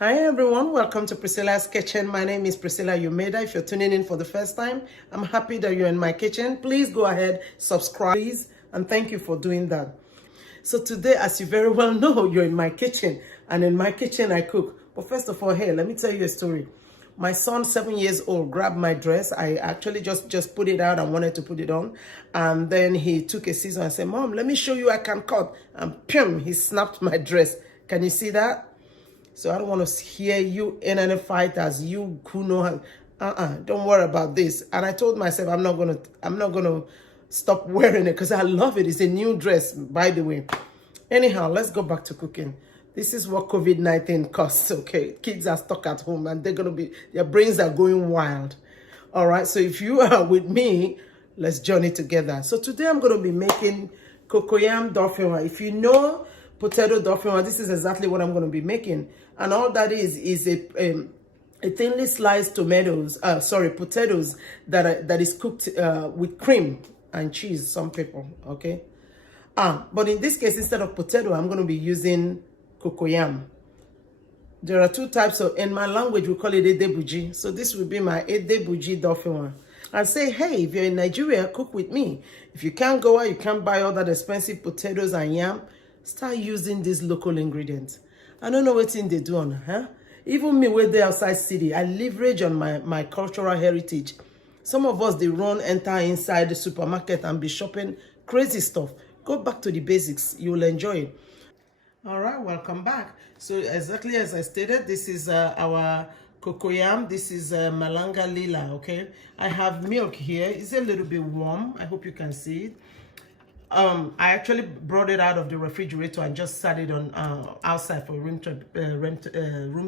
Hi everyone, welcome to Priscilla's Kitchen. My name is Priscilla Yumeda. If you're tuning in for the first time, I'm happy that you're in my kitchen. Please go ahead, subscribe, please, and thank you for doing that. So today, as you very well know, you're in my kitchen, and in my kitchen I cook. But first of all, hey, let me tell you a story. My son, 7 years old, grabbed my dress. I actually just put it out and wanted to put it on. And then he took a scissor and said, Mom, let me show you I can cut. And pum, he snapped my dress. Can you see that? So I don't want to hear you in any fight as you who know how. Don't worry about this. And I told myself I'm not gonna stop wearing it because I love it. It's a new dress, by the way. Anyhow, let's go back to cooking. This is what COVID-19 costs. Okay, kids are stuck at home and their brains are going wild. All right. So if you are with me, let's journey together. So today I'm gonna be making Cocoyam Dauphinois. If you know potato dauphinoise, this is exactly what I'm going to be making. And all that is a thinly sliced potatoes that is cooked with cream and cheese, some people, okay? But in this case, instead of potato, I'm going to be using cocoyam. There are two types of, in my language, we call it Edebuji. So this will be my Edebuji dauphinois. I say, hey, if you're in Nigeria, cook with me. If you can't go out, you can't buy all that expensive potatoes and yam, start using these local ingredients. I don't know what thing they do on, huh? Even me, when they outside city, I leverage on my cultural heritage. Some of us, they enter inside the supermarket and be shopping crazy stuff. Go back to the basics. You will enjoy it. All right, welcome back. So exactly as I stated, this is our cocoyam. This is malanga lila, okay? I have milk here. It's a little bit warm. I hope you can see it. I actually brought it out of the refrigerator and just sat it on outside for room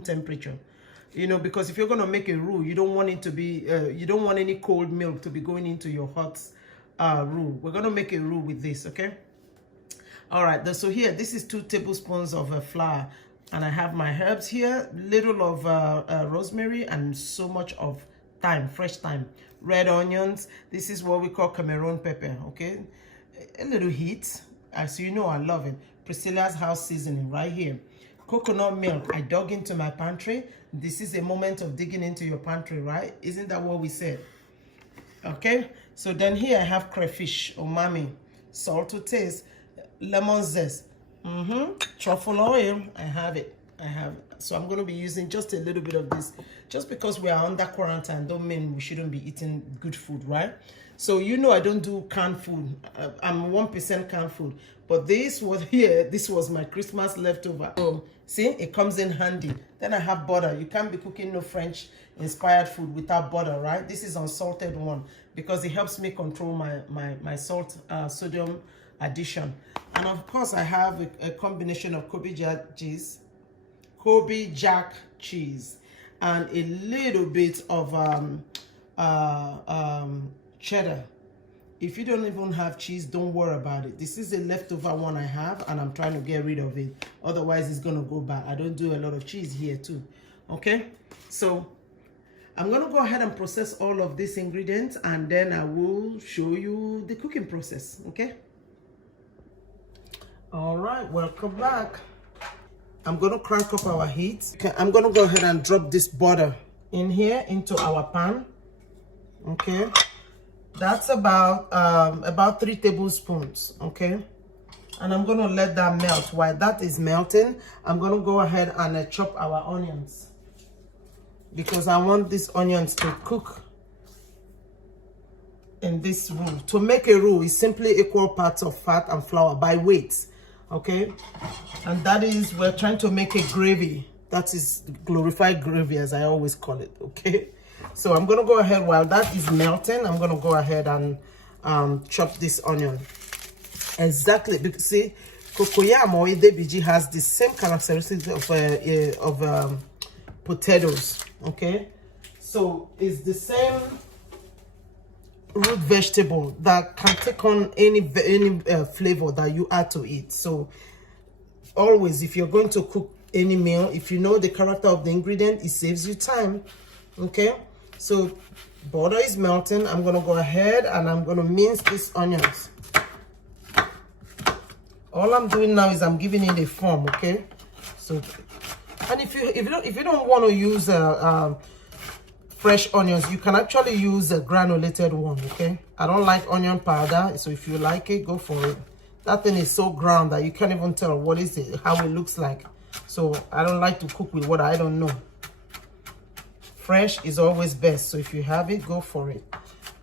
temperature. You know, because if you're gonna make a roux, you don't want it to be you don't want any cold milk to be going into your hot roux. We're gonna make a roux with this, okay? All right. So here, this is 2 tablespoons of flour, and I have my herbs here, little of rosemary, and so much of thyme, fresh thyme, red onions. This is what we call Cameroon pepper, okay? A little heat, as you know, I love it. Priscilla's house seasoning right here. Coconut milk. I dug into my pantry. This is a moment of digging into your pantry, right? Isn't that what we said? Okay, so then here I have crayfish, umami, salt to taste, lemon zest, truffle oil. I have it. So I'm going to be using just a little bit of this. Just because we are under quarantine don't mean we shouldn't be eating good food, right? So you know I don't do canned food. I'm 1% canned food. But this was my Christmas leftover. So see, it comes in handy. Then I have butter. You can't be cooking no French inspired food without butter, right? This is unsalted one because it helps me control my salt sodium addition. And of course I have a combination of Kobe Jack cheese and a little bit of cheddar. If you don't even have cheese, don't worry about it. This is a leftover one I have and I'm trying to get rid of it, otherwise it's gonna go bad. I don't do a lot of cheese here too, okay? So I'm gonna go ahead and process all of these ingredients and then I will show you the cooking process, okay? All right, welcome back. I'm going to crank up our heat. Okay, I'm going to go ahead and drop this butter in here into our pan. Okay, that's about 3 tablespoons. Okay, and I'm going to let that melt. While that is melting, I'm going to go ahead and chop our onions because I want these onions to cook in this roux. To make a roux is simply equal parts of fat and flour by weight. Okay, and that is, we're trying to make a gravy. That is glorified gravy, as I always call it. Okay, so I'm gonna go ahead, while that is melting, I'm gonna go ahead and chop this onion. Exactly, because see, cocoyam or Edebuji has the same characteristics of potatoes. Okay, so it's the same root vegetable that can take on any flavor that you add to it. So always, if you're going to cook any meal, if you know the character of the ingredient, it saves you time. Okay, so butter is melting. I'm gonna go ahead and I'm gonna mince these onions. All I'm doing now is I'm giving it a form. Okay, so And if you don't want to use fresh onions, you can actually use a granulated one. Okay, I don't like onion powder, so if you like it, go for it. That thing is so ground that you can't even tell what is it, how it looks like. So I don't like to cook with what I don't know. Fresh is always best, so if you have it, go for it.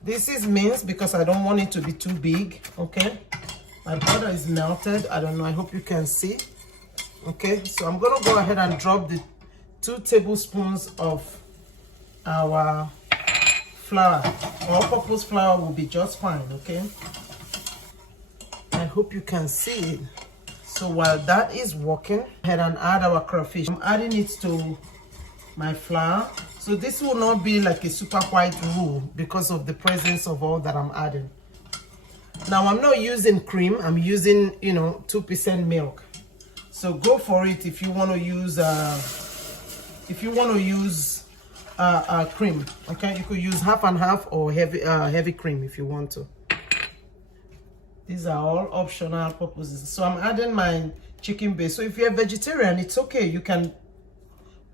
This is minced because I don't want it to be too big. Okay, my butter is melted. I don't know, I hope you can see. Okay, so I'm gonna go ahead and drop the 2 tablespoons of our flour. All-purpose flour will be just fine. Okay, I hope you can see it. So while that is working, go ahead and add our crayfish. I'm adding it to my flour. So this will not be like a super white roux because of the presence of all that I'm adding. Now I'm not using cream, I'm using 2% milk. So go for it if you want to use cream. Okay, you could use half and half or heavy cream if you want to. These are all optional purposes. So I'm adding my chicken base. So if you're a vegetarian, it's okay, you can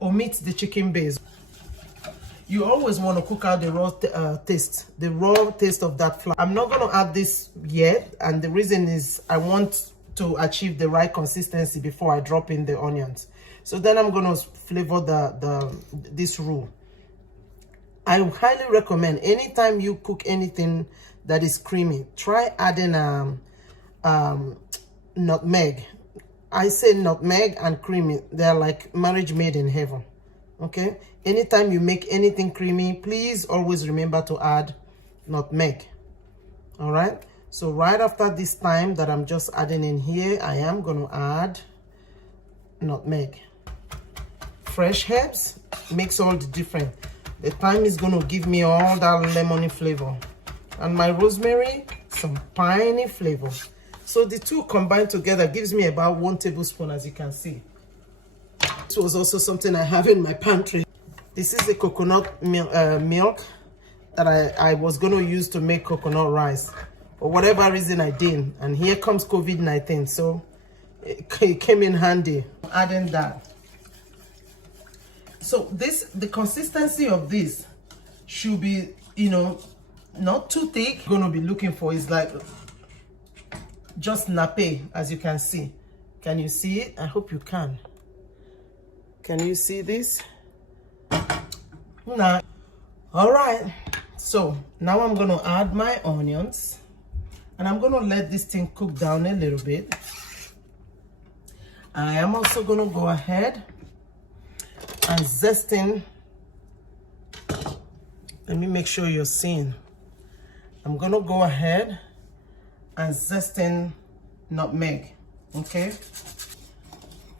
omit the chicken base. You always want to cook out the raw taste of that flour. I'm not going to add this yet, and the reason is I want to achieve the right consistency before I drop in the onions. So then I'm going to flavor this roux. I highly recommend anytime you cook anything that is creamy, try adding nutmeg. I say nutmeg and creamy, they're like marriage made in heaven. Okay, anytime you make anything creamy, please always remember to add nutmeg. All right, so right after this time that I'm just adding in here, I am going to add nutmeg. Fresh herbs makes all the difference. The thyme is going to give me all that lemony flavor, and my rosemary, some piney flavor. So the two combined together gives me about 1 tablespoon, as you can see. This was also something I have in my pantry. This is the coconut milk that I was going to use to make coconut rice. For whatever reason I didn't. And here comes COVID-19, so it came in handy. Adding that. So the consistency of this should be, not too thick. Going to be looking for is like just nappe, as you can see. Can you see it? I hope you can. Can you see this? Now, all right. So now I'm going to add my onions, and I'm going to let this thing cook down a little bit. I am also going to go ahead and zesting. Let me make sure you're seeing. I'm going to go ahead and zesting nutmeg. Okay.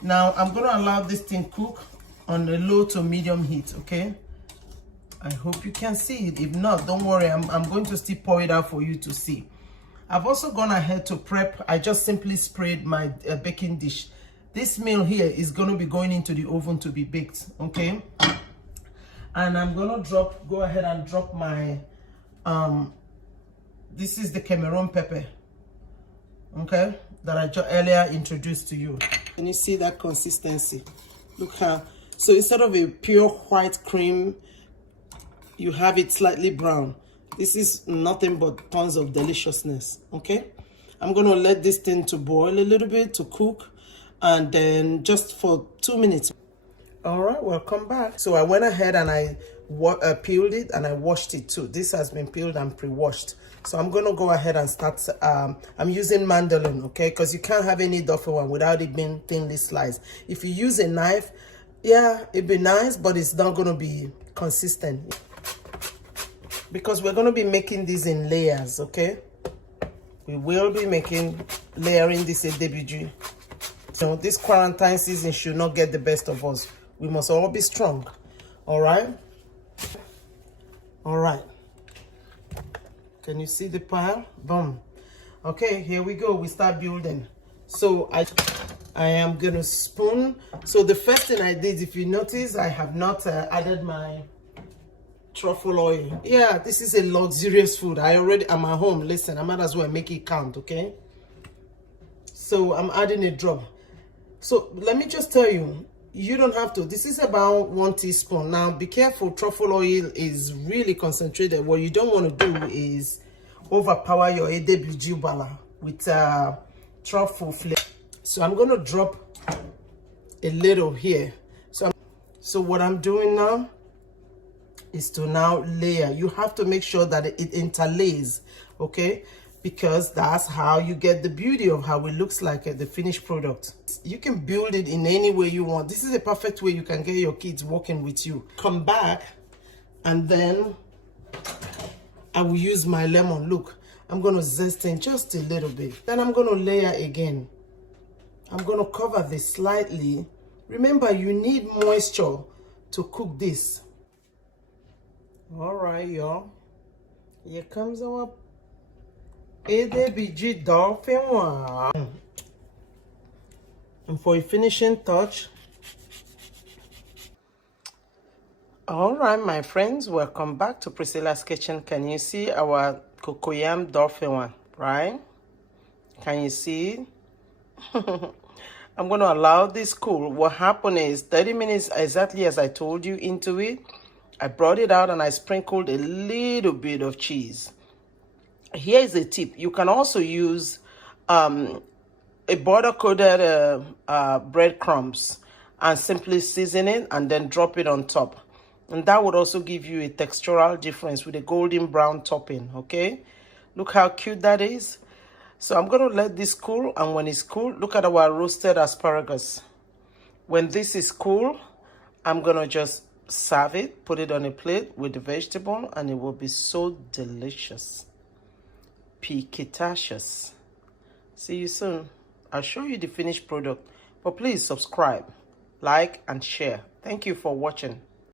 Now I'm going to allow this thing cook on a low to medium heat. Okay. I hope you can see it. If not, don't worry. I'm going to still pour it out for you to see. I've also gone ahead to prep. I just simply sprayed my baking dish. This meal here is going to be going into the oven to be baked. Okay. And I'm going to go ahead and drop my, this is the Cameroon pepper. Okay. That I just earlier introduced to you. Can you see that consistency? Look how, so instead of a pure white cream, you have it slightly brown. This is nothing but tons of deliciousness. Okay, I'm gonna let this thing to boil a little bit, to cook, and then just for 2 minutes. All right, welcome back. So I went ahead and I peeled it and I washed it too. This has been peeled and pre-washed. So I'm gonna go ahead and start. I'm using mandolin, okay, because you can't have any dauphinoise without it being thinly sliced. If you use a knife, yeah, it'd be nice, but it's not gonna be consistent because we're gonna be making these in layers. Okay, we will be layering this Edebuji. So this quarantine season should not get the best of us. We must all be strong. All right. All right. Can you see the pile? Boom. Okay, here we go. We start building. So I am gonna spoon. So the first thing I did, if you notice, I have not added my truffle oil. Yeah, this is a luxurious food. I'm at home. Listen, I might as well make it count. Okay. So I'm adding a drop. So let me just tell you, you don't have to. This is about 1 teaspoon. Now be careful, truffle oil is really concentrated. What you don't want to do is overpower your Edebuji bala with truffle flavor. So I'm going to drop a little here. So what I'm doing now is to now layer. You have to make sure that it interlays, okay? Because that's how you get the beauty of how it looks like the finished product. You can build it in any way you want. This is a perfect way you can get your kids working with you. Come back, and then I will use my lemon. Look, I'm going to zest in just a little bit. Then I'm going to layer again. I'm going to cover this slightly. Remember, you need moisture to cook this. All right, y'all. Here comes our Edebuji Dauphinois. And for a finishing touch. All right, my friends, welcome back to Priscilla's Kitchen. Can you see our Cocoyam Dauphinois, right? Can you see it? I'm going to allow this cool. What happened is 30 minutes, exactly as I told you, into it. I brought it out and I sprinkled a little bit of cheese. Here is a tip. You can also use a butter-coated breadcrumbs and simply season it and then drop it on top. And that would also give you a textural difference with a golden brown topping, okay? Look how cute that is. So I'm going to let this cool, and when it's cool, look at our roasted asparagus. When this is cool, I'm going to just serve it, put it on a plate with the vegetable, and it will be so delicious. Piquetatious. See you soon. I'll show you the finished product, but please subscribe, like, and share. Thank you for watching.